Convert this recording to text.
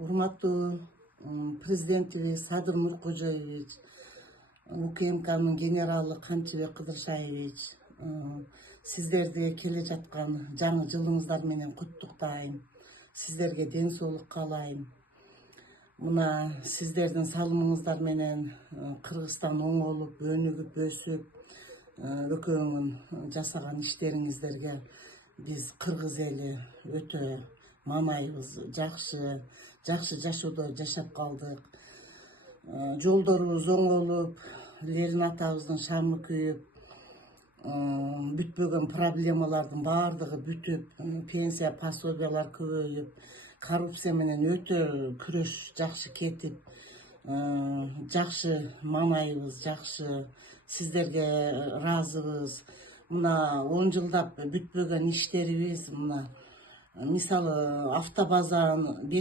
Урматтуу президентибиз Садыр Нуркожоевич, УКМКнын генералы Камчыбек Кыдыршаевич, сиздерди келе жаткан жаңы жылыңыздар менен куттуктайм. Сиздерге ден соолук каалайм. Мына сиздердин салымыңыздар менен Кыргызстан оңолуп, өнүгүп, өсүп, экөөңүн жасаган иштериңиздерге биз кыргыз эли өтө маанайбыз. Жакшы жашоодо жашап калдык. Жолдорубуз оңолуп, Лерин атабыздын шамы күйүп, бүтпөгөн проблемалардын баардыгы бүтүп, пенсия пособиялар көбөйүп, коррупция менен өтө күрөш жакшы кетип, жакшы маанайбыз, жакшы сиздерге ыраазыбыз. Мына 10 жылдап бүтпөгөн иштерибиз, мына мисалы автобазаны